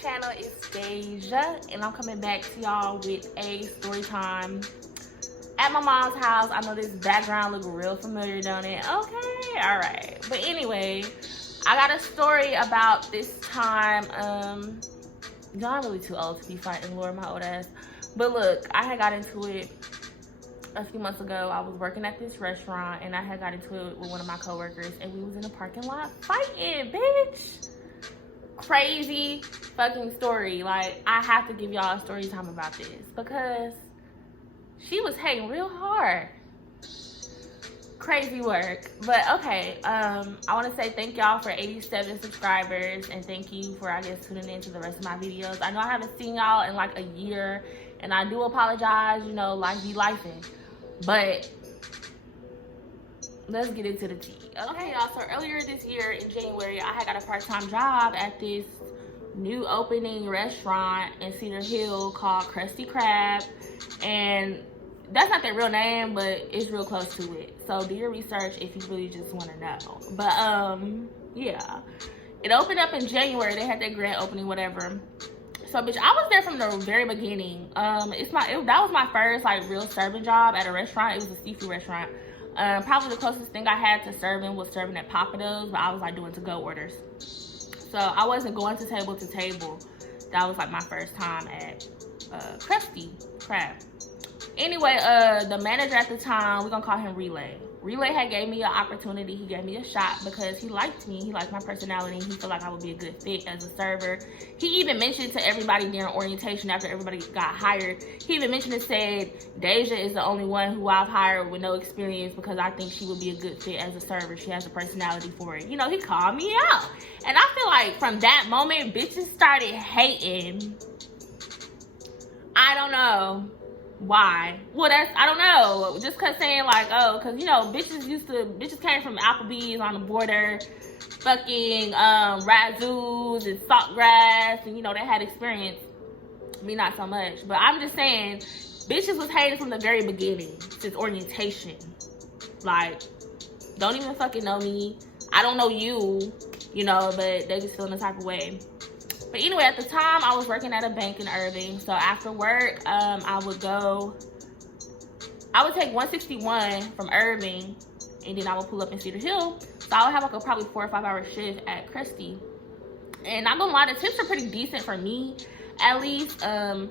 channel, it's Deja, and I'm coming back to y'all with a story time at my mom's house. I know this background look real familiar, don't it? Okay, all right. But anyway, I got a story about this time. Y'all I'm really too old to be fighting, Lord, my old ass. But look, I had got into it a few months ago. I was working at this restaurant, and I had got into it with one of my coworkers, and we was in the parking lot fighting, bitch. Crazy fucking story. Like, I have to give y'all a story time about this because she was hating real hard. Crazy work. But okay, I want to say thank y'all for 87 subscribers, and thank you for, I guess, tuning in to the rest of my videos. I know I haven't seen y'all in like a year, and I do apologize, you know, life be lifing. But let's get into the tea. Okay, y'all, so earlier this year in January, I had got a part-time job at this new opening restaurant in Cedar Hill called Krusty Krab. And that's not their real name, but it's real close to it. So do your research if you really just want to know. But yeah, it opened up in January. They had their grand opening, whatever. So bitch, I was there from the very beginning. That was my first like real serving job at a restaurant. It was a seafood restaurant. Probably the closest thing I had to serving was serving at Papados, but I was like doing to-go orders. So I wasn't going to table to table. That was like my first time at Krusty Krab. Anyway, the manager at the time, we're gonna call him Relay. Relay had gave me an opportunity. He gave me a shot because he liked me. He liked my personality. He felt like I would be a good fit as a server. He even mentioned to everybody during orientation after everybody got hired. He even mentioned and said, Deja is the only one who I've hired with no experience because I think she would be a good fit as a server. She has a personality for it. You know, he called me out. And I feel like from that moment, bitches started hating. I don't know why. Well, I don't know, just cause saying like, oh, cause you know, bitches came from Applebee's on the border, fucking Razzoos and Saltgrass, and you know, they had experience. Me not so much, but I'm just saying, bitches was hating from the very beginning, since orientation. Like, don't even fucking know me, I don't know you, you know, but they just feeling the type of way. But anyway, at the time, I was working at a bank in Irving. So after work, I would take 161 from Irving, and then I would pull up in Cedar Hill. So I would have like a probably 4 or 5 hour shift at Krusty. And not gonna lie, the tips are pretty decent for me, at least. I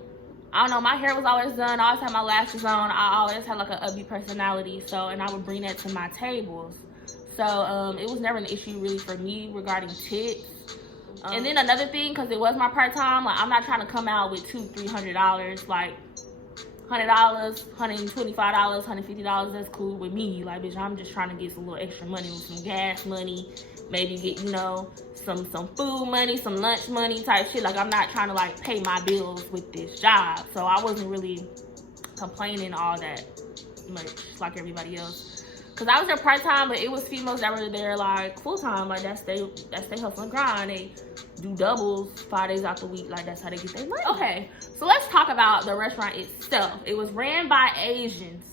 don't know, my hair was always done. I always had my lashes on. I always had like an upbeat personality. So, and I would bring that to my tables. So it was never an issue really for me regarding tips. And then another thing, because it was my part-time, like I'm not trying to come out with $200-$300, like $100, $125, $150, that's cool with me. Like, bitch, I'm just trying to get some little extra money with some gas money, maybe get, you know, some food money, some lunch money type shit. Like, I'm not trying to like pay my bills with this job. So I wasn't really complaining all that much like everybody else. Cause I was there part-time, but it was females that were there like full-time. Like that's they hustle and grind. They do doubles 5 days out the week. Like that's how they get their money. Okay, so let's talk about the restaurant itself. It was ran by Asians.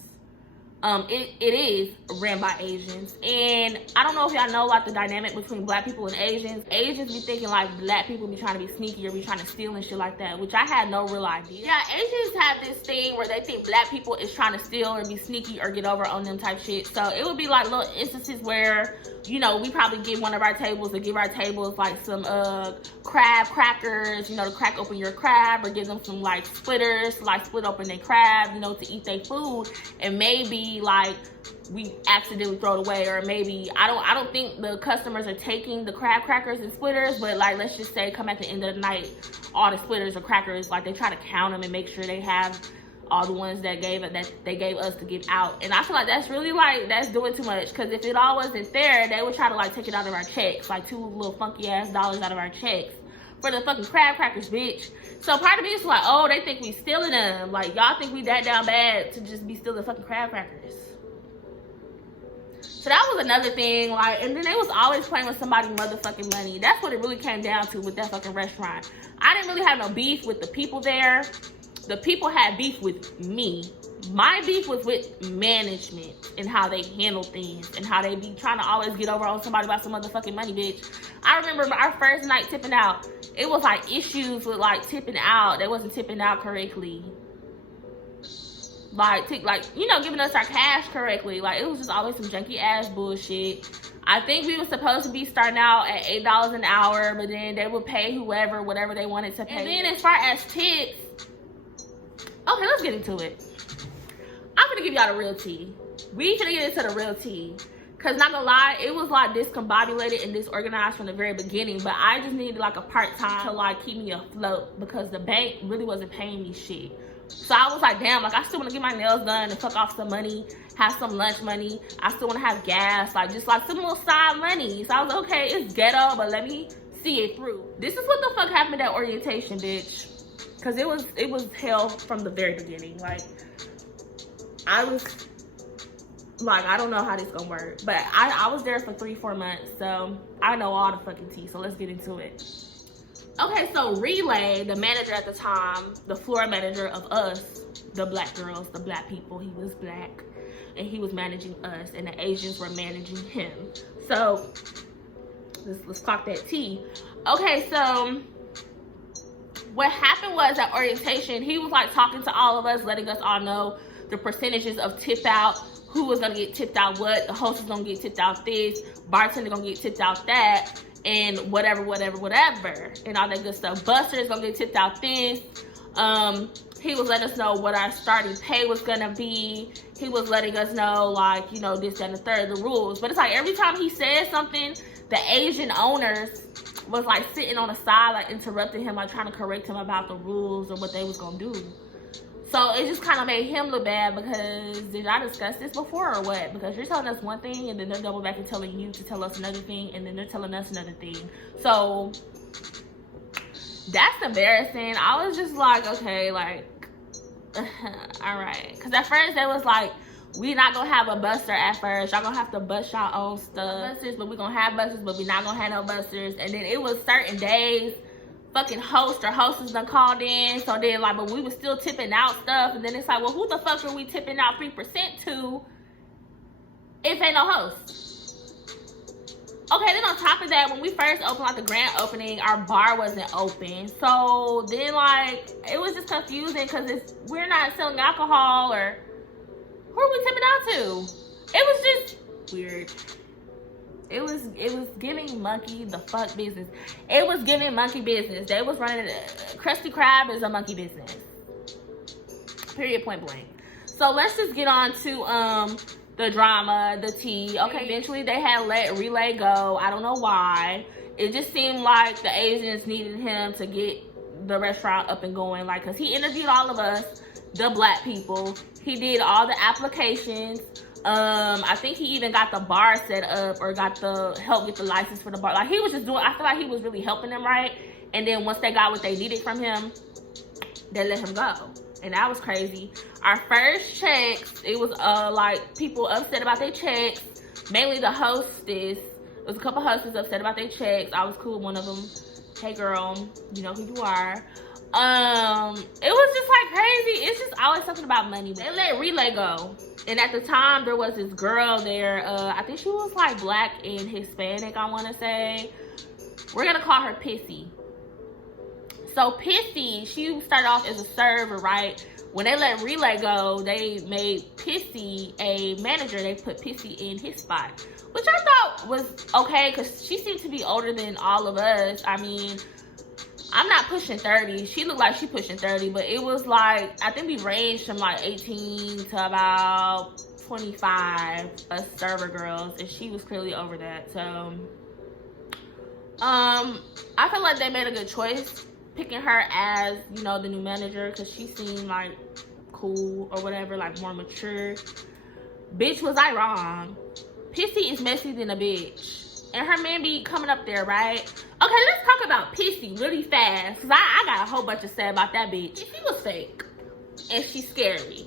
It is ran by Asians, and I don't know if y'all know like the dynamic between black people and Asians. Asians be thinking like black people be trying to be sneaky or be trying to steal and shit like that, which I had no real idea. Yeah, Asians have this thing where they think black people is trying to steal or be sneaky or get over on them type shit. So it would be like little instances where, you know, we probably give one of our tables or give our tables like some crab crackers, you know, to crack open your crab, or give them some like splitters to like split open their crab, you know, to eat their food. And maybe like we accidentally throw it away, or maybe I don't think the customers are taking the crab crackers and splitters, but like let's just say come at the end of the night, all the splitters or crackers, like they try to count them and make sure they have all the ones that they gave us to give out. And I feel like that's really like, that's doing too much, because if it all wasn't there, they would try to like take it out of our checks, like $2 little funky ass dollars out of our checks for the fucking crab crackers, bitch. So part of me is like, oh, they think we stealing them. Like, y'all think we that down bad to just be stealing fucking crab crackers. So that was another thing, like, and then they was always playing with somebody's motherfucking money. That's what it really came down to with that fucking restaurant. I didn't really have no beef with the people there. The people had beef with me. My beef was with management and how they handle things and how they be trying to always get over on somebody about some motherfucking money, bitch. I remember our first night tipping out. It was like issues with like tipping out. They wasn't tipping out correctly. Like, you know, giving us our cash correctly. Like, it was just always some junky ass bullshit. I think we were supposed to be starting out at $8 an hour, but then they would pay whoever, whatever they wanted to pay. And then as far as tips, okay, let's get into it. I'm gonna give y'all the real tea. We finna get into the real tea. Cause not gonna lie, it was like discombobulated and disorganized from the very beginning, but I just needed like a part-time to like keep me afloat because the bank really wasn't paying me shit. So I was like, damn, like I still wanna get my nails done and fuck off some money, have some lunch money. I still wanna have gas, like just like some little side money. So I was like, okay, it's ghetto, but let me see it through. This is what the fuck happened at orientation, bitch. Cause it was hell from the very beginning. Like, I was like, I don't know how this gonna work, but I was there for 3-4 months, so I know all the fucking tea. So let's get into it. Okay, so Relay, the manager at the time, the floor manager of us, the black girls, the black people, he was black, and he was managing us, and the Asians were managing him. So let's talk that tea. Okay, so what happened was at orientation, he was like talking to all of us, letting us all know the percentages of tip out, who was gonna get tipped out what, the host was gonna get tipped out this, bartender gonna get tipped out that, and whatever, and all that good stuff. Buster is gonna get tipped out this. He was letting us know what our starting pay was gonna be. He was letting us know, like, you know, this, that, and the third, the rules. But it's like every time he said something, the Asian owners was like sitting on the side, like interrupting him, like trying to correct him about the rules or what they was gonna do. So it just kind of made him look bad because did y'all discuss this before or what? Because you're telling us one thing and then they're double back and telling you to tell us another thing and then they're telling us another thing. So that's embarrassing. I was just like, okay, like, all right. Because at first they was like, we not going to have a buster at first. Y'all going to have to bust y'all own stuff. Busters, but we going to have busters, but we not going to have no busters. And then it was certain days fucking host or hostess done called in, so then like, but we was still tipping out stuff, and then it's like, well, who the fuck are we tipping out 3% to if ain't no host? Okay, then on top of that, when we first opened, like the grand opening, our bar wasn't open, so then like it was just confusing because we're not selling alcohol, or who are we tipping out to? It was just weird. It was giving monkey the fuck business. It was giving monkey business. They was running Krusty Krab is a monkey business. Period, point blank. So let's just get on to the drama, the tea. Okay, eventually they had let Relay go. I don't know why. It just seemed like the Asians needed him to get the restaurant up and going. Like, cause he interviewed all of us, the black people. He did all the applications. I think he even got the bar set up or got the help get the license for the bar. Like, he was just doing, I feel like he was really helping them, right? And then once they got what they needed from him, they let him go. And that was crazy. Our first checks, it was like people upset about their checks. Mainly the hostess. There was a couple hostesses upset about their checks. I was cool with one of them. Hey girl, you know who you are. It was just like crazy. It's just always something about money. They let Relay go. And at the time, there was this girl there. I think she was like black and Hispanic, I want to say. We're going to call her Pissy. So Pissy, she started off as a server, right? When they let Relay go, they made Pissy a manager. They put Pissy in his spot, which I thought was okay because she seemed to be older than all of us. I mean, I'm not pushing 30. She looked like she pushing 30, but it was like, I think we ranged from like 18 to about 25 us server girls, and she was clearly over that. So I feel like they made a good choice picking her as, you know, the new manager, because she seemed like cool or whatever, like more mature. Bitch, was I wrong? Pissy is messy than a bitch. And her man be coming up there, right? Okay, let's talk about Pissy really fast. Because I got a whole bunch to say about that bitch. She was fake. And she's scary.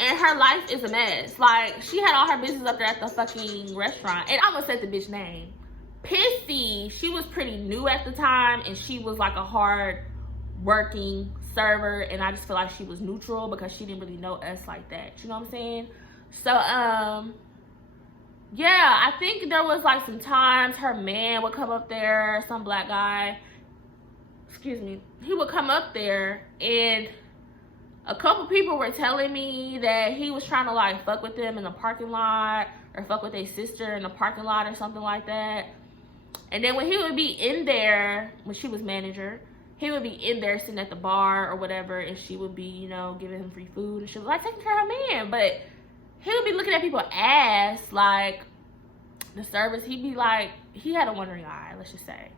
And her life is a mess. Like, she had all her business up there at the fucking restaurant. And I'm going to say the bitch name. Pissy, she was pretty new at the time. And she was like a hard working server, and I just feel like she was neutral because she didn't really know us like that. You know what I'm saying? So, yeah, I think there was like some times her man would come up there, some black guy, excuse me, he would come up there, and a couple people were telling me that he was trying to like fuck with them in the parking lot, or fuck with their sister in the parking lot or something like that. And then when he would be in there, when she was manager, he would be in there sitting at the bar or whatever, and she would be, you know, giving him free food, and she was like taking care of her man. But he would be looking at people's ass, like the service. He'd be like, he had a wandering eye, let's just say.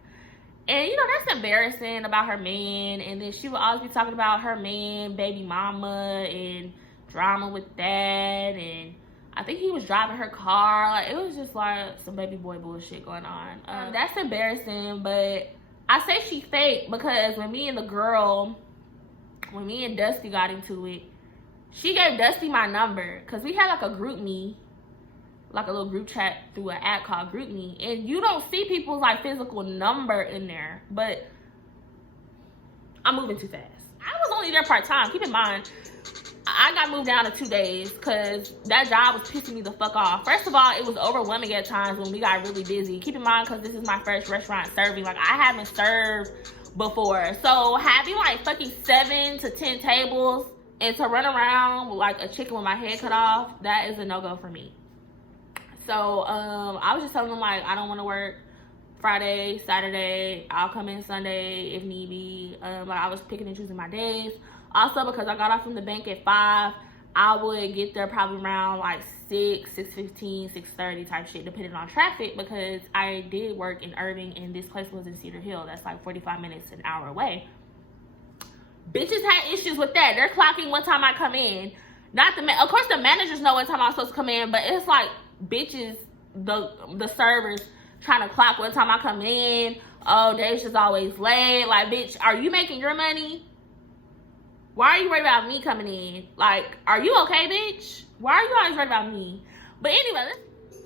And, you know, that's embarrassing about her man. And then she would always be talking about her man, baby mama, and drama with that. And I think he was driving her car. Like, it was just like some baby boy bullshit going on. That's embarrassing, but I say she fake because when me and Dusty got into it, she gave Dusty my number because we had like a group me, like a little group chat through an app called Group Me, and you don't see people's like physical number in there. But I'm moving too fast. I was only there part-time. Keep in mind, I got moved down to 2 days because that job was pissing me the fuck off. First of all, it was overwhelming at times when we got really busy. Keep in mind, because this is my first restaurant serving. Like, I haven't served before. So having like fucking 7 to 10 tables and to run around with like a chicken with my head cut off, that is a no-go for me. So I was just telling them, like, I don't want to work Friday, Saturday. I'll come in Sunday if need be. Like, I was picking and choosing my days. Also, because I got off from the bank at 5, I would get there probably around like 6, 6:15, 6:30 type shit, depending on traffic, because I did work in Irving and this place was in Cedar Hill. That's like 45 minutes, an hour away. Bitches had issues with that. They're clocking what time I come in. Not the of course the managers know what time I'm supposed to come in, but it's like bitches, the servers trying to clock what time I come in. Oh, they're just always late. Like, bitch, are you making your money? Why are you worried about me coming in? Like, are you okay, bitch? Why are you always worried about me? But anyway,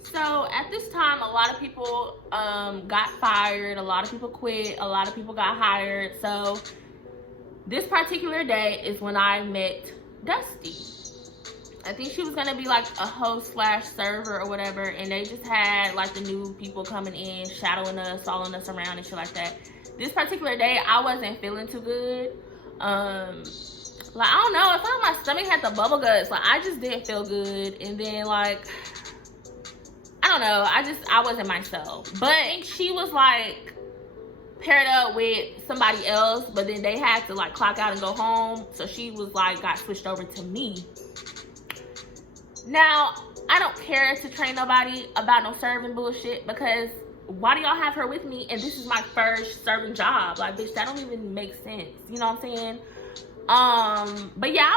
so at this time, a lot of people got fired. A lot of people quit. A lot of people got hired. So this particular day is when I met Dusty. I think she was gonna be like a host / server or whatever, and they just had like the new people coming in, shadowing us, following us around and shit like that. This particular day, I wasn't feeling too good. Like, I don't know, I felt like my stomach had the bubble guts. Like, I just didn't feel good. And then, like, I don't know, I wasn't myself. But she was like paired up with somebody else, but then they had to like clock out and go home. So she was like, got switched over to me. Now, I don't care to train nobody about no serving bullshit, because why do y'all have her with me and this is my first serving job? Like, bitch, that don't even make sense. You know what I'm saying? But yeah,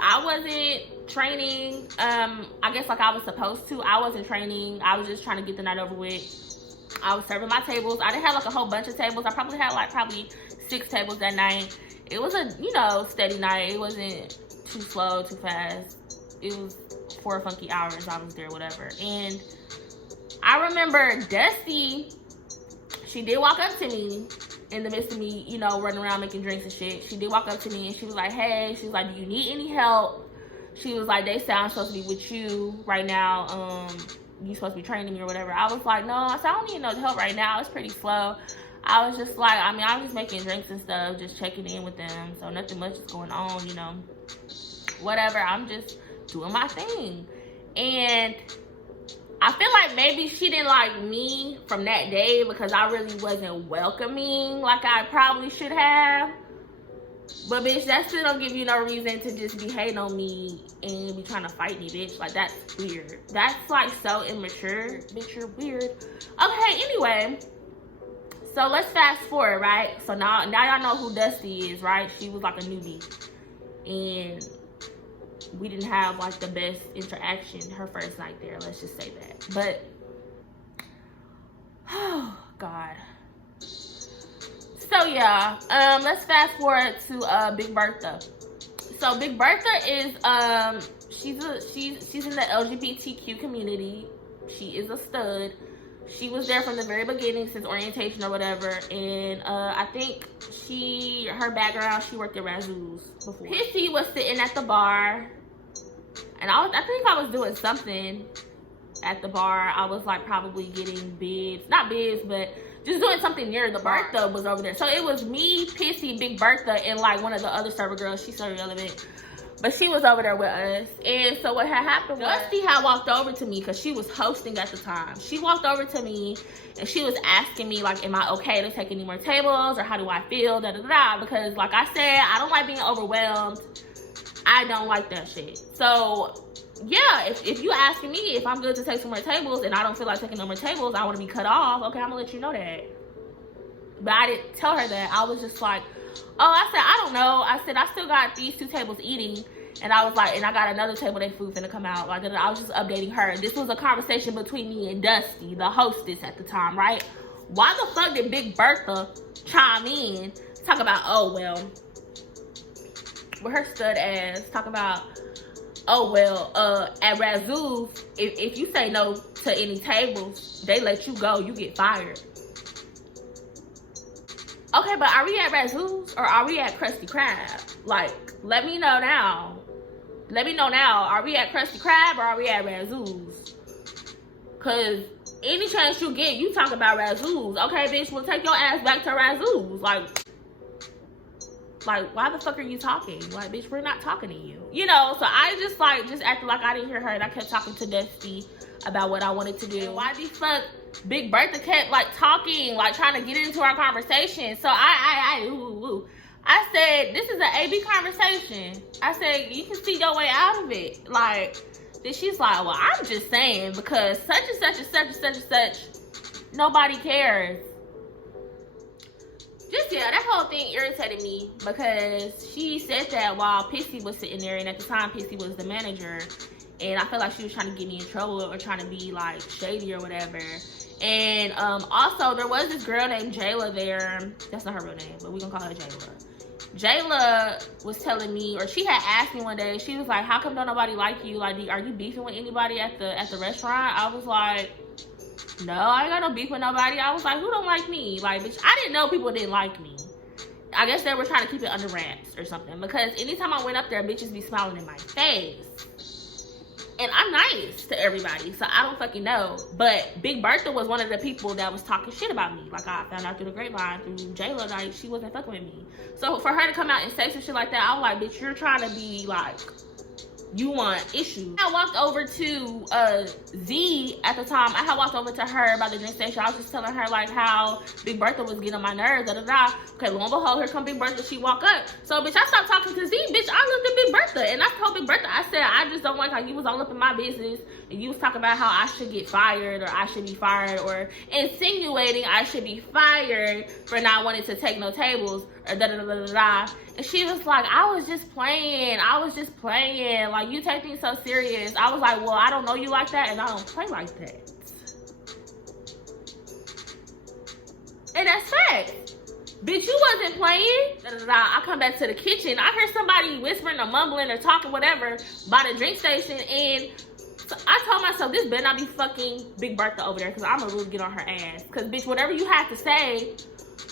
I wasn't training, I guess like I was supposed to. I wasn't training. I was just trying to get the night over with. I was serving my tables. I didn't have like a whole bunch of tables. I probably had like 6 tables that night. It was a, you know, steady night. It wasn't too slow, too fast. It was 4 funky hours I was there, whatever. And I remember Dusty, she did walk up to me in the midst of me, you know, running around making drinks and shit. She did walk up to me and she was like, hey, she was like, do you need any help? She was like, they say I'm supposed to be with you right now. You supposed to be training me or whatever. I was like, no, I said, I don't need no help right now. It's pretty slow. I was just like, I mean, I'm just making drinks and stuff, just checking in with them. So nothing much is going on, you know, whatever. I'm just doing my thing. And I feel like maybe she didn't like me from that day because I really wasn't welcoming like I probably should have. But bitch, that still don't give you no reason to just be hating on me and be trying to fight me, bitch. Like, that's weird. That's like so immature. Bitch, you're weird. Okay, anyway. So let's fast forward, right? So now y'all know who Dusty is, right? She was like a newbie. And we didn't have like the best interaction her first night there, let's just say that. But oh god. So yeah, let's fast forward to Big Bertha. So Big Bertha is she's in the LGBTQ community. She is a stud. She was there from the very beginning, since orientation or whatever. And I think her background, she worked at Razoo's before. Pissy was sitting at the bar, and I think I was doing something at the bar. I was like probably getting bibs, not bibs, but just doing something near the bar. Bertha was over there. So it was me, Pissy, Big Bertha, and like one of the other server girls. She served relevant, but she was over there with us. And so what had happened was, Krusty had walked over to me because she was hosting at the time. She walked over to me and she was asking me like, am I okay to take any more tables, or how do I feel, da da da. Because like I said, I don't like being overwhelmed. I don't like that shit. So yeah, if you asking me if I'm good to take some more tables and I don't feel like taking no more tables, I want to be cut off, okay, I'm gonna let you know that. But I didn't tell her that. I was just like, oh, I said, I don't know. I said, I still got these 2 tables eating. And I was like, and I got another table, they food finna come out. Like, I was just updating her. This was a conversation between me and Dusty, the hostess at the time, right? Why the fuck did Big Bertha chime in, talk about, oh, well, with her stud ass, talk about, oh, well, at Razoo's, if you say no to any tables, they let you go, you get fired. Okay, but are we at Razoo's or are we at Krusty Krab? Like, let me know now. Let me know now. Are we at Krusty Krab or are we at Razoo's? Because any chance you get, you talk about Razoo's. Okay, bitch, we'll take your ass back to Razoo's. Like, why the fuck are you talking? Like, bitch, we're not talking to you. You know, so I just acted like I didn't hear her, and I kept talking to Dusty about what I wanted to do. And why the fuck Big Bertha kept like talking, like trying to get into our conversation. So I said, this is an AB conversation. I said, you can see your way out of it. Like, then she's like, well, I'm just saying, because such and such and such and such and such, nobody cares. Just, yeah, that whole thing irritated me because she said that while Pissy was sitting there, and at the time Pissy was the manager, and I felt like she was trying to get me in trouble or trying to be like shady or whatever. And also there was this girl named Jayla there. That's not her real name, but we gonna call her Jayla. Jayla was telling me, or she had asked me one day, she was like, how come don't nobody like you? Like, are you beefing with anybody at the restaurant? I was like, no, I ain't got no beef with nobody. I was like, who don't like me? Like, bitch, I didn't know people didn't like me. I guess they were trying to keep it under wraps or something, because anytime I went up there, bitches be smiling in my face. And I'm nice to everybody, so I don't fucking know. But Big Bertha was one of the people that was talking shit about me. Like, I found out through the grapevine, through Jayla, like, she wasn't fucking with me. So for her to come out and say some shit like that, I was like, bitch, you're trying to be like, you want issues. I walked over to Z at the time. I had walked over to her by the drink station. I was just telling her like how Big Bertha was getting on my nerves, da da da. Okay, lo and behold, here come Big Bertha. She walk up. So bitch, I stopped talking to Z. Bitch, I looked at Big Bertha and I told Big Bertha, I said, I just don't like how you was all up in my business and you was talking about how I should get fired or I should be fired, or insinuating I should be fired for not wanting to take no tables or da da da da da. And she was like, I was just playing. Like, you take things so serious. I was like, well, I don't know you like that, and I don't play like that. And that's fact. Bitch, you wasn't playing. I come back to the kitchen. I heard somebody whispering or mumbling or talking, whatever, by the drink station. And so I told myself, this better not be fucking Big Bertha over there, because I'm going to really get on her ass. Because, bitch, whatever you had to say,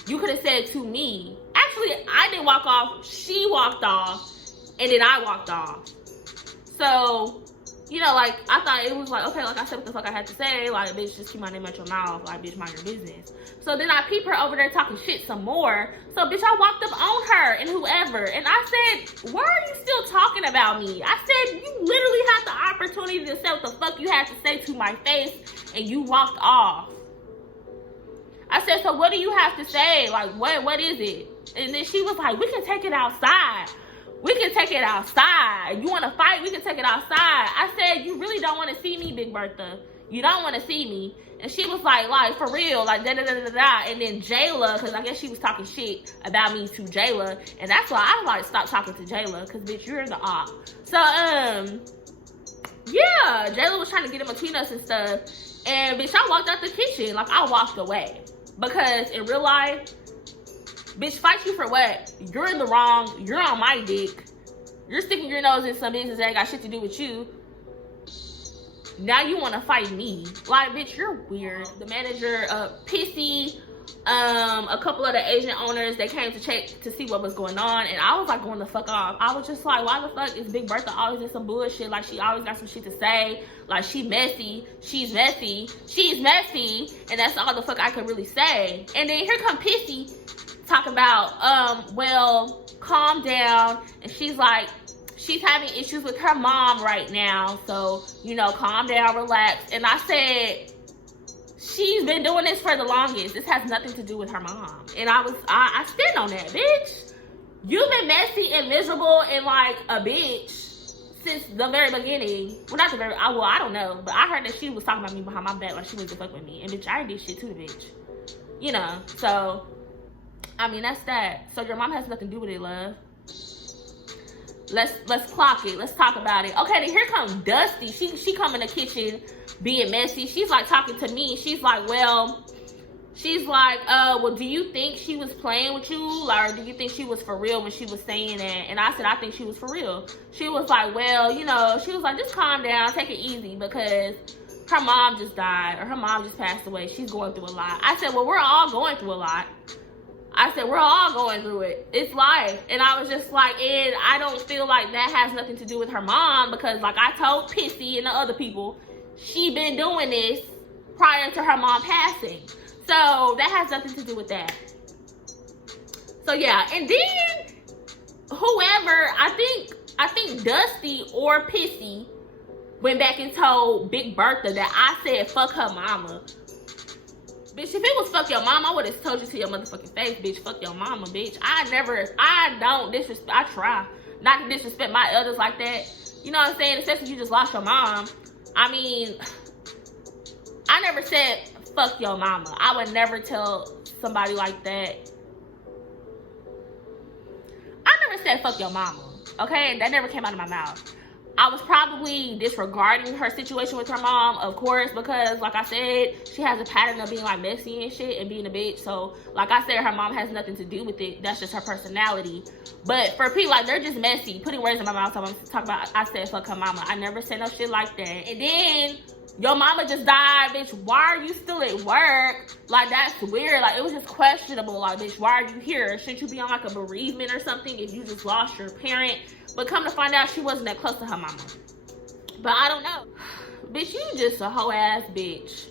you could have said to me. Actually, I didn't walk off. She walked off. And then I walked off. So, you know, like, I thought it was like, okay, like I said what the fuck I had to say. Like, bitch, just keep my name out your mouth. Like, bitch, mind your business. So then I peep her over there talking shit some more. So, bitch, I walked up on her and whoever. And I said, why are you still talking about me? I said, you literally had the opportunity to say what the fuck you had to say to my face. And you walked off. I said, so what do you have to say? Like, what is it? And then she was like, we can take it outside. We can take it outside. You want to fight? We can take it outside. I said, you really don't want to see me, Big Bertha. You don't want to see me. And she was like, for real, like, da-da-da-da-da. And then Jayla, because I guess she was talking shit about me to Jayla. And that's why I, like, stopped talking to Jayla, because, bitch, you're the op. So, yeah, Jayla was trying to get in between us and stuff. And, bitch, I walked out the kitchen. Like, I walked away. Because in real life, bitch, fight you for what? You're in the wrong. You're on my dick. You're sticking your nose in some business that ain't got shit to do with you. Now you want to fight me. Like, bitch, you're weird. The manager, Pissy, a couple of the Asian owners, they came to check to see what was going on, and I was like going the fuck off. I was just like, why the fuck is Big Bertha always in some bullshit? Like, she always got some shit to say. Like, she's messy, and that's all the fuck I could really say. And then here come Pissy talk about, well, calm down, and she's like, she's having issues with her mom right now, so, you know, calm down, relax. And I said, she's been doing this for the longest. This has nothing to do with her mom. And I stand on that, bitch. You've been messy and miserable and like a bitch since the very beginning. Well, not the very, I don't know, but I heard that she was talking about me behind my back like she was to fuck with me. And bitch, I did shit to the bitch. You know, so, I mean, that's that. So your mom has nothing to do with it, love. Let's clock it. Let's talk about it. Okay, then here comes Dusty. She come in the kitchen being messy. She's like talking to me. She's like, well, do you think she was playing with you? Or do you think she was for real when she was saying that? And I said, I think she was for real. She was like, well, you know, she was like, just calm down, take it easy, because her mom just died or her mom just passed away. She's going through a lot. I said, well, we're all going through a lot. I said, we're all going through it. It's life. And I was just like, and I don't feel like that has nothing to do with her mom, because like I told Pissy and the other people, she been doing this prior to her mom passing. So that has nothing to do with that. So yeah, and then whoever, I think Dusty or Pissy went back and told Big Bertha that I said fuck her mama. Bitch, if it was fuck your mama, I would have told you to your motherfucking face, bitch. Fuck your mama, bitch. I don't disrespect. I try not to disrespect my elders like that. You know what I'm saying? Especially if you just lost your mom. I mean, I never said fuck your mama. I would never tell somebody like that. I never said fuck your mama. Okay? That never came out of my mouth. I was probably disregarding her situation with her mom, of course, because like I said, she has a pattern of being like messy and shit and being a bitch. So like I said, her mom has nothing to do with it. That's just her personality. But for people, like, they're just messy, putting words in my mouth. I'm talking about, I said fuck her mama. I never said no shit like that. And then your mama just died, bitch. Why are you still at work? Like, that's weird. Like, it was just questionable. Like, bitch, why are you here? Shouldn't you be on like a bereavement or something if you just lost your parent? But come to find out, she wasn't that close to her mama. But I don't know. Bitch, you just a hoe ass bitch.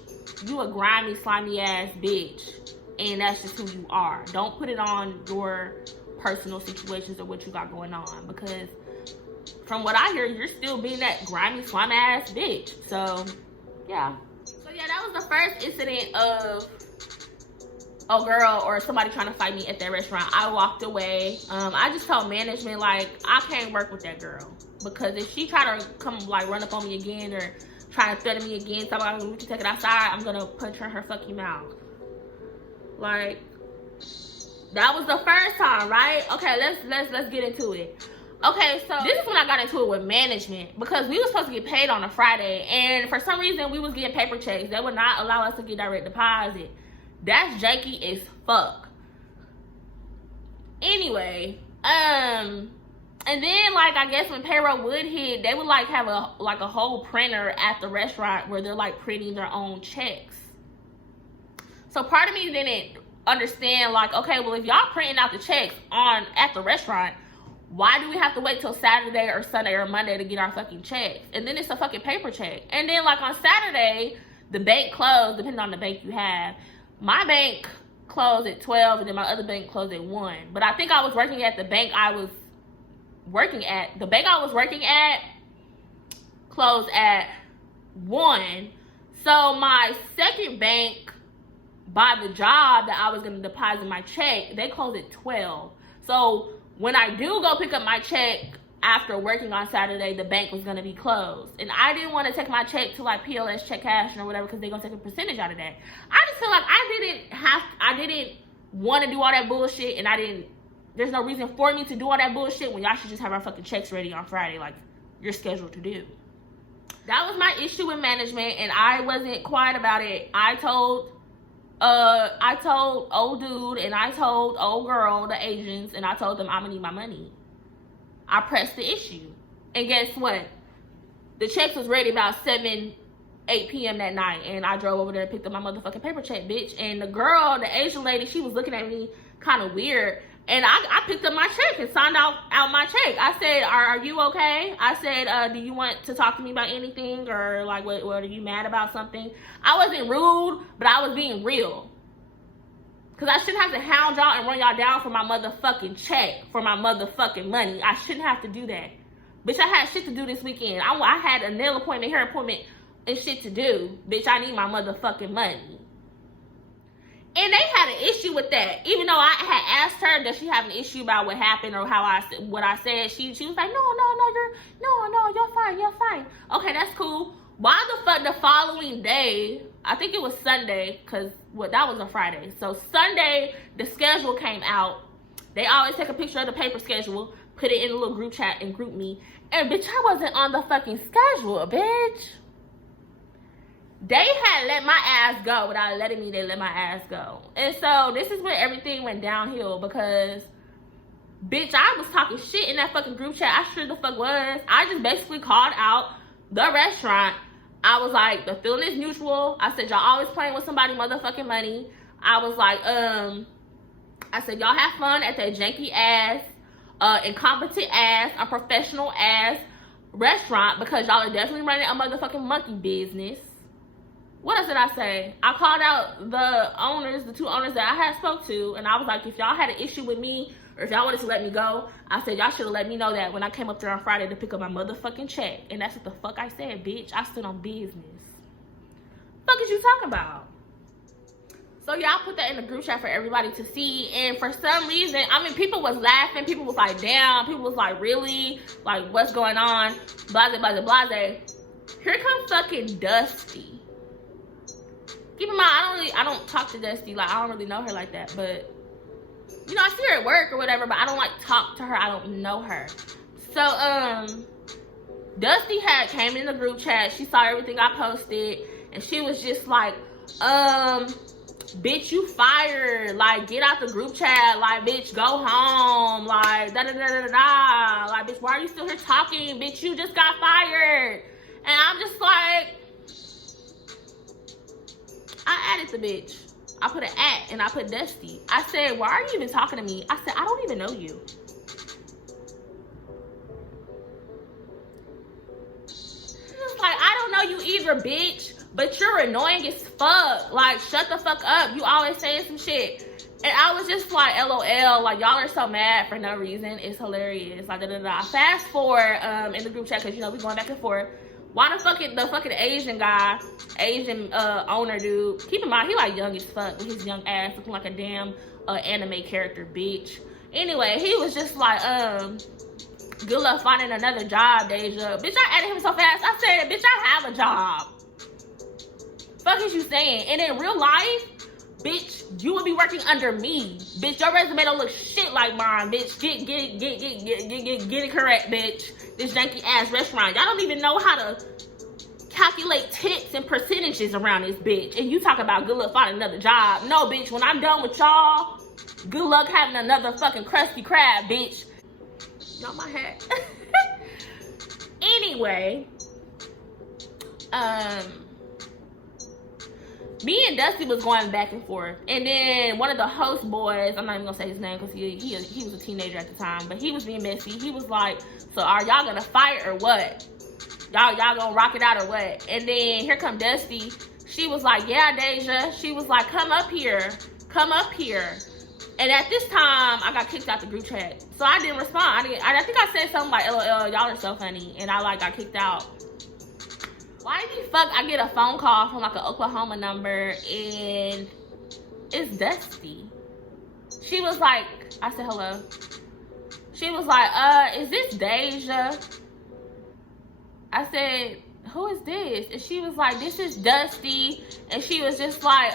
You a grimy, slimy ass bitch. And that's just who you are. Don't put it on your personal situations or what you got going on. Because from what I hear, you're still being that grimy, slimy ass bitch. So, yeah. So, yeah, that was the first incident of a girl or somebody trying to fight me at that restaurant. I walked away. I just told management, like, I can't work with that girl, because if she try to come like run up on me again or try to threaten me again, talking about we can take it outside, I'm gonna punch her in her fucking mouth. Like, that was the first time, right? Okay, let's get into it. Okay, so this is when I got into it with management, because we were supposed to get paid on a Friday, and for some reason we was getting paper checks. They would not allow us to get direct deposit. That's janky as fuck. Anyway, and then like I guess when payroll would hit, they would like have a whole printer at the restaurant where they're like printing their own checks. So part of me didn't understand, like, okay, well, if y'all printing out the checks at the restaurant, why do we have to wait till Saturday or Sunday or Monday to get our fucking checks? And then it's a fucking paper check. And then like on Saturday, the bank closed, depending on the bank you have. My bank closed at 12 and then my other bank closed at 1. But I think I was working at the bank I was working at. The bank I was working at closed at 1. So my second bank, by the job that I was going to deposit my check, they closed at 12. So when I do go pick up my check after working on Saturday, the bank was going to be closed. And I didn't want to take my check to like PLS check cash or whatever, because they're going to take a percentage out of that. I just feel like I didn't want to do all that bullshit, and there's no reason for me to do all that bullshit when y'all should just have our fucking checks ready on Friday like you're scheduled to do. That was my issue with management, and I wasn't quiet about it. I told old dude and I told old girl, the Asians, and I told them I'm gonna need my money. I pressed the issue. And guess what? The checks was ready about 7 8 p.m. that night, and I drove over there and picked up my motherfucking paper check, bitch. And the girl, the Asian lady, she was looking at me kind of weird, and I picked up my check and signed out my check. I said, are you okay? I said, do you want to talk to me about anything, or like, what are you mad about something? I wasn't rude, but I was being real. Because I shouldn't have to hound y'all and run y'all down for my motherfucking check, for my motherfucking money. I shouldn't have to do that. Bitch, I had shit to do this weekend. I had a nail appointment, hair appointment, and shit to do. Bitch, I need my motherfucking money. And they had an issue with that. Even though I had asked her, does she have an issue about what happened or what I said, she was like, no, you're fine. Okay, that's cool. Why the fuck the following day, I think it was Sunday, because that was a Friday. So Sunday, the schedule came out. They always take a picture of the paper schedule, put it in a little group chat and group me. And bitch, I wasn't on the fucking schedule, bitch. They had let my ass go without letting me. They let my ass go. And so this is where everything went downhill, because bitch, I was talking shit in that fucking group chat. I sure the fuck was. I just basically called out the restaurant. I was like, the feeling is mutual. I said, y'all always playing with somebody motherfucking money. I was like, I said, y'all have fun at that janky ass, incompetent ass, unprofessional ass restaurant, because y'all are definitely running a motherfucking monkey business. What else did I say? I called out the 2 owners that I had spoke to, and I was like, if y'all had an issue with me, or if y'all wanted to let me go, I said, y'all should have let me know that when I came up there on Friday to pick up my motherfucking check. And that's what the fuck I said, bitch. I stood on business. Fuck is you talking about? So y'all put that in the group chat for everybody to see, and for some reason, I mean, people was laughing, people was like, damn, people was like, really? Like, what's going on? Blase, blase, blase. Here comes fucking Dusty. Keep in mind, I don't talk to Dusty, like, I don't really know her like that, but, you know, I see her at work or whatever, but I don't, like, talk to her, I don't know her. So, Dusty came in the group chat, she saw everything I posted, and she was just like, bitch, you fired, like, get out the group chat, like, bitch, go home, like, da-da-da-da-da, like, bitch, why are you still here talking, bitch, you just got fired, and I'm just like, I added the bitch. I put an @ and I put Dusty. I said, why are you even talking to me? I said, I don't even know you. She was like, I don't know you either, bitch. But you're annoying as fuck. Like, shut the fuck up. You always saying some shit. And I was just like, LOL. Like, y'all are so mad for no reason. It's hilarious. Like, da-da-da. Fast forward in the group chat, because, you know, we going back and forth. Why the fucking Asian guy, Asian owner dude, keep in mind, he like young as fuck with his young ass looking like a damn anime character, bitch. Anyway, he was just like, good luck finding another job, Deja. Bitch, I added him so fast. I said, bitch, I have a job. Fuck is you saying? And in real life, bitch, you would be working under me. Bitch, your resume don't look shit like mine, bitch. Get it correct, bitch. This janky ass restaurant. Y'all don't even know how to calculate tips and percentages around this bitch. And you talk about good luck finding another job. No, bitch, when I'm done with y'all, good luck having another fucking Krusty Krab, bitch. Not my hat. Anyway, me and Dusty was going back and forth, and then one of the host boys, I'm not even gonna say his name because he was a teenager at the time, but he was being messy. He was like, so are y'all gonna fight or what? Y'all gonna rock it out or what? And then here come Dusty. She was like, yeah, Deja. She was like, come up here. And at this time, I got kicked out the group chat, so I didn't respond. I think I said something like, LOL, y'all are so funny, and I like got kicked out. Why the fuck I get a phone call from like an Oklahoma number and it's Dusty? She was like, I said hello. She was like, is this Deja? I said, who is this? And she was like, this is Dusty. And she was just like,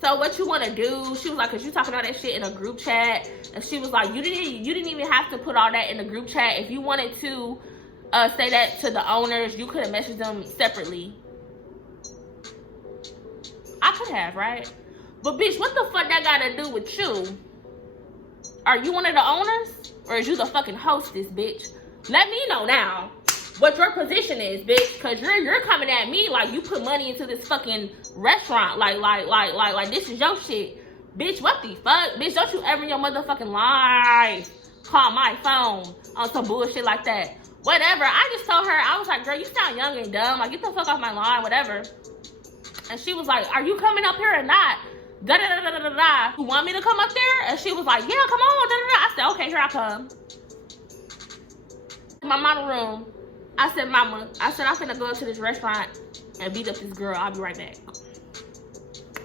so what you want to do? She was like, cause you talking all that shit in a group chat. And she was like, you didn't even have to put all that in the group chat. If you wanted to say that to the owners, you could have messaged them separately. I could have, right? But bitch, what the fuck that got to do with you? Are you one of the owners? Or is you the fucking hostess, bitch? Let me know now. what your position is, bitch. Because you're coming at me like you put money into this fucking restaurant. Like this is your shit. Bitch, what the fuck? Bitch, don't you ever in your motherfucking life call my phone on some bullshit like that. Whatever. I just told her, I was like, girl, you sound young and dumb. Like, get the fuck off my line, whatever. And she was like, are you coming up here or not? Da da da da da da. You want me to come up there? And she was like, yeah, come on. Da da da. I said, okay, here I come. My mama room. I said, mama, I'm finna go to this restaurant and beat up this girl. I'll be right back.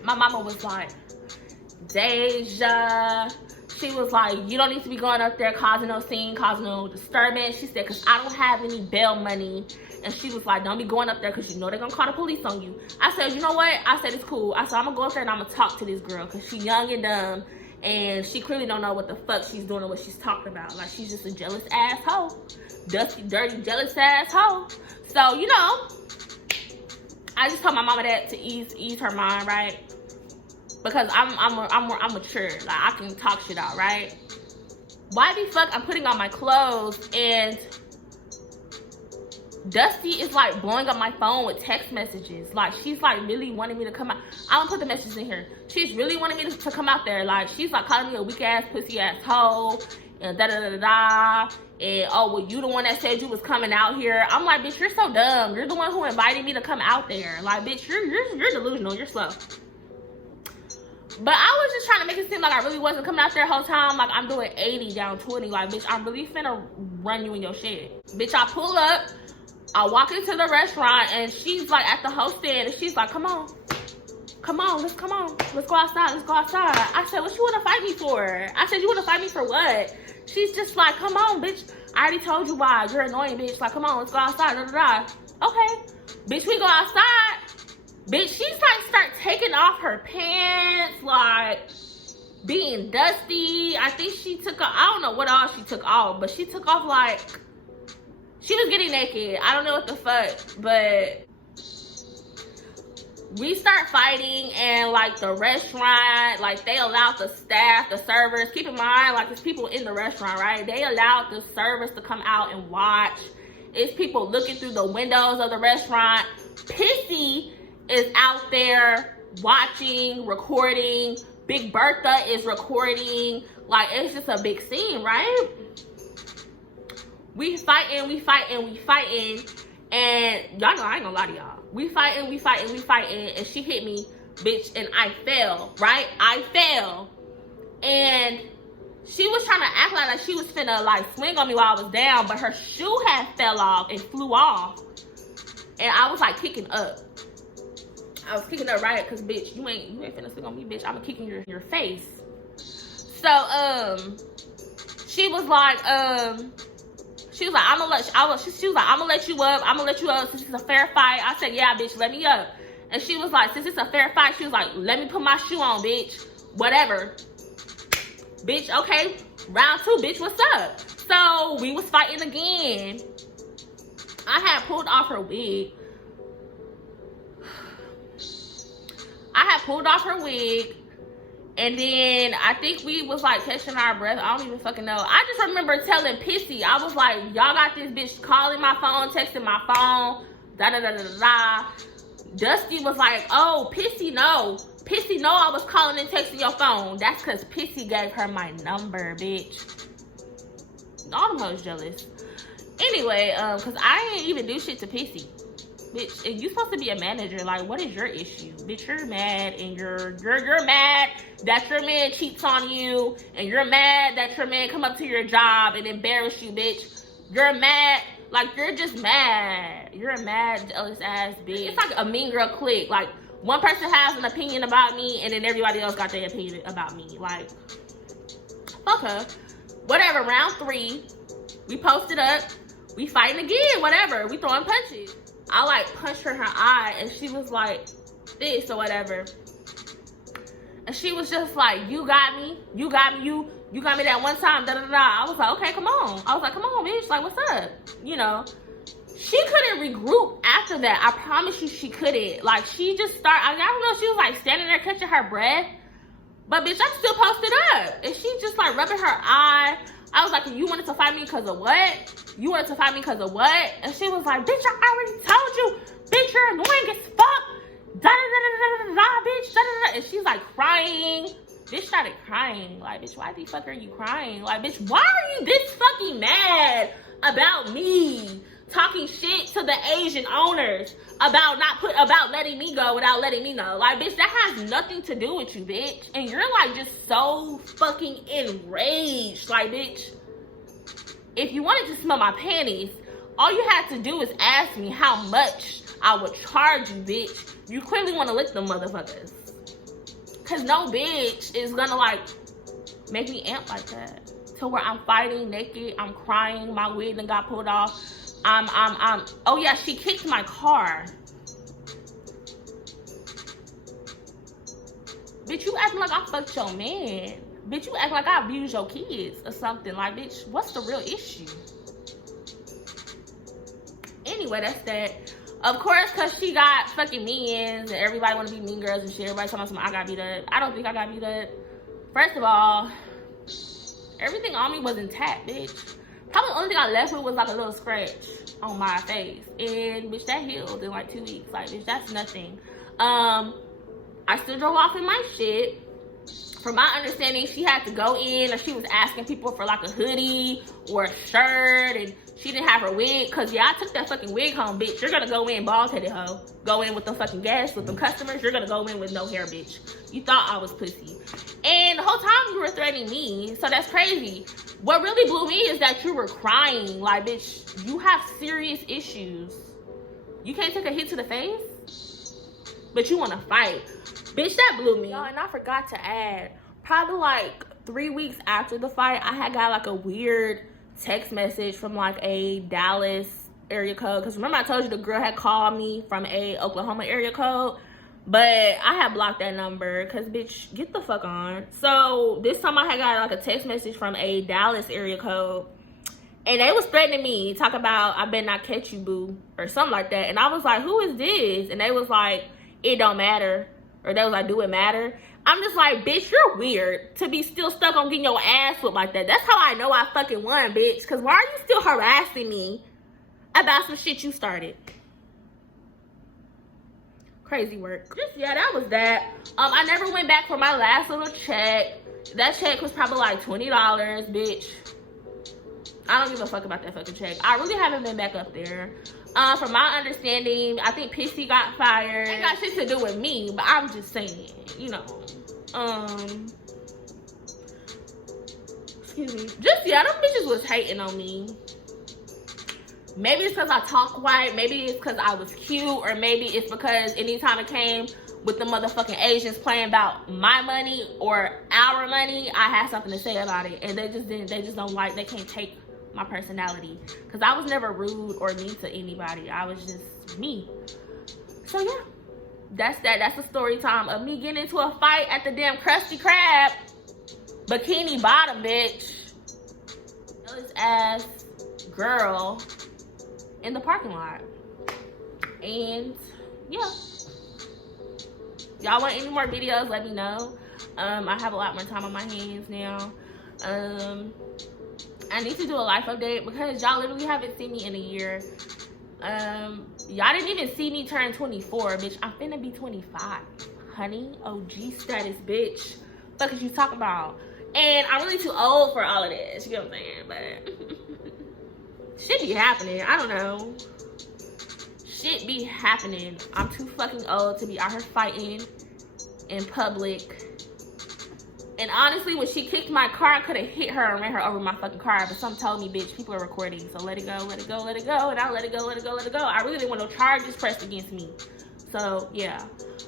My mama was like, Deja. She was like, you don't need to be going up there causing no scene, causing no disturbance. She said, because I don't have any bail money. And she was like, don't be going up there because you know they're going to call the police on you. I said, you know what? I said, it's cool. I said, I'm going to go up there and I'm going to talk to this girl because she's young and dumb. And she clearly don't know what the fuck she's doing or what she's talking about. Like, she's just a jealous asshole. Dusty, dirty, jealous asshole. So, you know, I just told my mama that to ease her mind, right? Because I'm mature. Like, I can talk shit out, right? Why the fuck I'm putting on my clothes and Dusty is like blowing up my phone with text messages. Like, she's like really wanting me to come out. I'm gonna put the messages in here. She's really wanting me to come out there. Like, she's like calling me a weak ass pussy ass hoe and da da da da da. And oh, well, you the one that said you was coming out here. I'm like, bitch, you're so dumb. You're the one who invited me to come out there. Like, bitch, you're delusional. You're slow. But I was just trying to make it seem like I really wasn't coming out there the whole time. Like, I'm doing 80 down 20. Like, bitch, I'm really finna run you in your shit. Bitch, I pull up. I walk into the restaurant and she's like at the host stand and she's like, come on, let's go outside. I said, what you wanna fight me for? I said, you wanna fight me for what? She's just like, come on, bitch, I already told you why, you're annoying, bitch. Like, come on, let's go outside, da da da. Okay, bitch, we go outside. Bitch, she's like start taking off her pants, like being dusty. I think she took off, I don't know what all she took off, but she took off like, she was getting naked. I don't know what the fuck, but we start fighting and like the restaurant, like they allowed the staff, the servers, keep in mind, like it's people in the restaurant, right? They allowed the servers to come out and watch. It's people looking through the windows of the restaurant. Pissy is out there watching, recording. Big Bertha is recording. Like, it's just a big scene, right? We fighting, and y'all know I ain't gonna lie to y'all. We fighting, and she hit me, bitch, and I fell, right? I fell. And she was trying to act like she was finna like swing on me while I was down, but her shoe had fell off and flew off. And I was like kicking up. I was kicking up, right? Cause bitch, you ain't finna swing on me, bitch. I'm gonna kick in your face. So she was like, she was like, I'm gonna let you up since it's a fair fight. I said, yeah, bitch, let me up. And she was like, since it's a fair fight, she was like, let me put my shoe on, bitch. Whatever. Bitch, okay. Round 2, bitch, what's up? So we was fighting again. I had pulled off her wig. And then I think we was like catching our breath. I don't even fucking know. I just remember telling Pissy, I was like, y'all got this bitch calling my phone, texting my phone, da da da da da. Dusty was like, oh, Pissy no I was calling and texting your phone. That's because Pissy gave her my number, bitch. All the hoes jealous. Anyway, because I didn't even do shit to Pissy. Bitch, if you supposed to be a manager, like, what is your issue? Bitch, you're mad, and you're mad that your man cheats on you, and you're mad that your man come up to your job and embarrass you, bitch. You're mad, like, you're just mad. You're a mad, jealous ass bitch. It's like a mean girl clique. Like, one person has an opinion about me, and then everybody else got their opinion about me. Like, fuck her. Whatever, round 3, we posted up, we fighting again, whatever. We throwing punches. I like punched her in her eye and she was like this or whatever. And she was just like, you got me that one time, da da da. I was like, okay, come on. I was like, come on, bitch, like, what's up? You know, she couldn't regroup after that. I promise you she couldn't. Like, she just started, I don't know, she was like standing there catching her breath. But bitch, I'm still posted up. And she just like rubbing her eye. I was like, you wanted to fight me because of what? You wanted to fight me because of what? And she was like, bitch, I already told you. Bitch, you're annoying as fuck. Da da da da da da da, bitch. Da da da. And she's like crying. Bitch started crying. Like, bitch, why the fuck are you crying? Like, bitch, why are you this fucking mad about me talking shit to the Asian owners about letting me go without letting me know? Like, bitch, that has nothing to do with you, bitch. And you're like just so fucking enraged. Like, bitch, if you wanted to smell my panties, all you had to do is ask me how much I would charge you, bitch. You clearly want to lick them motherfuckers. Cause no bitch is gonna like make me amp like that. To where I'm fighting naked, I'm crying, my wig done got pulled off. Oh yeah, she kicked my car. Bitch, you acting like I fucked your man. Bitch, you acting like I abused your kids or something. Like, bitch, what's the real issue? Anyway, that's that. Of course, because she got fucking minions and everybody want to be mean girls and shit. Everybody talking about I got beat up. I don't think I got beat up. First of all, everything on me was intact, bitch. Probably the only thing I left with was like a little scratch on my face. And, bitch, that healed in like 2 weeks. Like, bitch, that's nothing. I still drove off in my shit. From my understanding, she had to go in, or she was asking people for like a hoodie or a shirt, and she didn't have her wig. Cause yeah, I took that fucking wig home, bitch. You're gonna go in bald-headed hoe. Go in with them fucking gas, with them customers. You're gonna go in with no hair, bitch. You thought I was pussy. And the whole time you were threatening me, so that's crazy. What really blew me is that you were crying. Like, bitch, you have serious issues. You can't take a hit to the face, but you wanna fight. Bitch, that blew me. Y'all, and I forgot to add, probably like 3 weeks after the fight, I had got like a weird text message from like a Dallas area code. Because remember I told you the girl had called me from a Oklahoma area code? But I had blocked that number because, bitch, get the fuck on. So this time I had got like a text message from a Dallas area code. And they was threatening me, talk about, I better not catch you, boo, or something like that. And I was like, who is this? And they was like, it don't matter. Or they was like, do it matter? I'm just like, bitch, you're weird to be still stuck on getting your ass whooped like that. That's how I know I fucking won, bitch. Because why are you still harassing me about some shit you started? Crazy work. Just, yeah, that was that. I never went back for my last little check. That check was probably like $20, bitch. I don't give a fuck about that fucking check. I really haven't been back up there. From my understanding, I think Pissy got fired. Ain't got shit to do with me, but I'm just saying, you know. Excuse me. Just, yeah, them bitches was hating on me. Maybe it's because I talk white. Maybe it's because I was cute. Or maybe it's because anytime it came with the motherfucking Asians playing about my money or our money, I had something to say about it. And they just don't like, they can't take my personality, because I was never rude or mean to anybody. I was just me. So yeah, that's that. That's the story time of me getting into a fight at the damn Krusty Krab Bikini Bottom, bitch. Jealous ass girl in the parking lot. And yeah, y'all want any more videos, let me know. I have a lot more time on my hands now. I need to do a life update because y'all literally haven't seen me in a year. Y'all didn't even see me turn 24, bitch. I'm finna be 25, honey. OG status, bitch. Fuck is you talking about? And I'm really too old for all of this. You know what I'm saying? But shit be happening. I don't know. Shit be happening. I'm too fucking old to be out here fighting in public. And honestly, when she kicked my car, I could have hit her and ran her over my fucking car. But something told me, bitch, people are recording. So let it go, let it go, let it go. And I let it go, let it go, let it go. I really didn't want no charges pressed against me. So, yeah.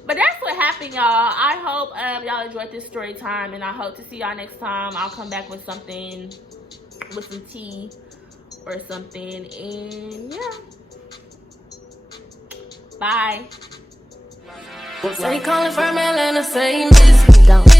But that's what happened, y'all. I hope y'all enjoyed this story time. And I hope to see y'all next time. I'll come back with something, with some tea or something. And, yeah. Bye. Say calling from Atlanta, say miss me, don't